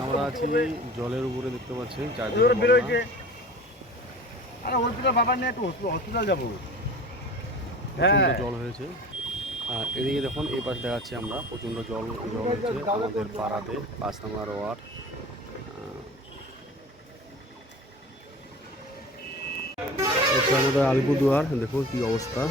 আমরা আছি জলের উপরে, দেখতে পাচ্ছি প্রচন্ড জল হয়েছে। আর এদিকে দেখুন এই পাশে দেখাচ্ছি আমরা প্রচন্ড জল হয়েছে আমাদের পাড়াতে 5 নম্বর ওয়ার্ড। আমাদের আলিপুরদুয়ার দেখুন কি অবস্থা।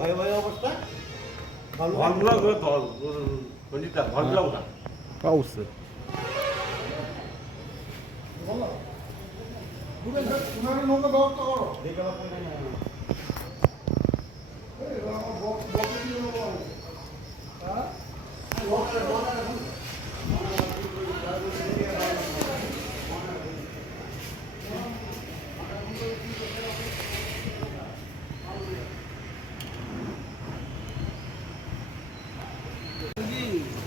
ভয় ভয় অবস্থা পাউস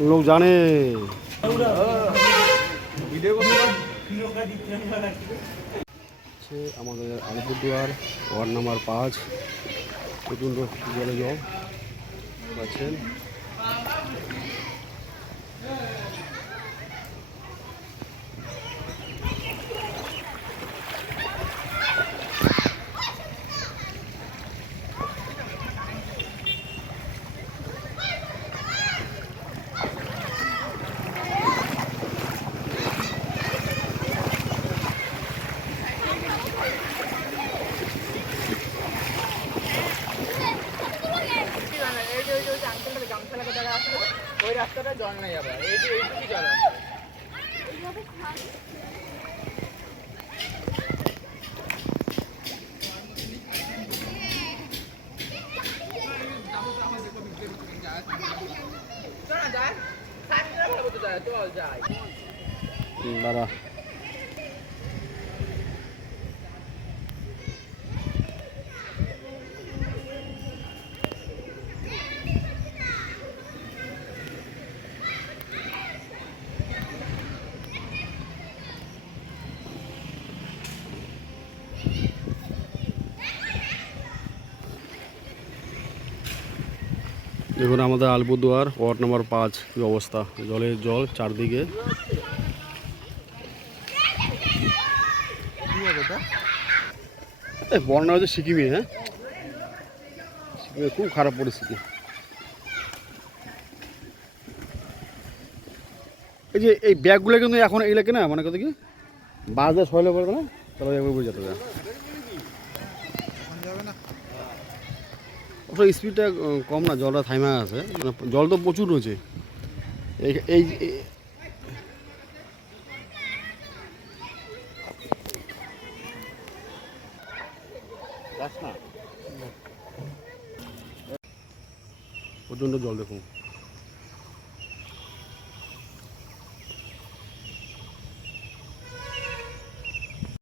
लोग जाने আমাদের আলিপুরদুয়ার ওয়ার্ড নাম্বার 5 প্রচণ্ড জলে জল পাচ্ছেন। ওই রাস্তাটা জল নাই, আবার এইটুকু জল আছে। দাঁড়া দেখুন আমাদের আলিপুরদুয়ার ওয়ার্ড নাম্বার 5 কি অবস্থা, জলের জল চারদিকে। বন্যা হচ্ছে সিকিমে, হ্যাঁ সিকিমে খুব খারাপ পরিস্থিতি। এই যে এই ব্যাগগুলো কিন্তু এখন এগুলো না মানে কত কি বাজার সয়লে পড়বে না, তাহলে একবার বুঝে যেতে হবে। অবশ্য স্পিডটা কম না, জলটা থাইমা আছে, মানে জল তো প্রচুর রয়েছে। এই প্রচণ্ড জল দেখুন।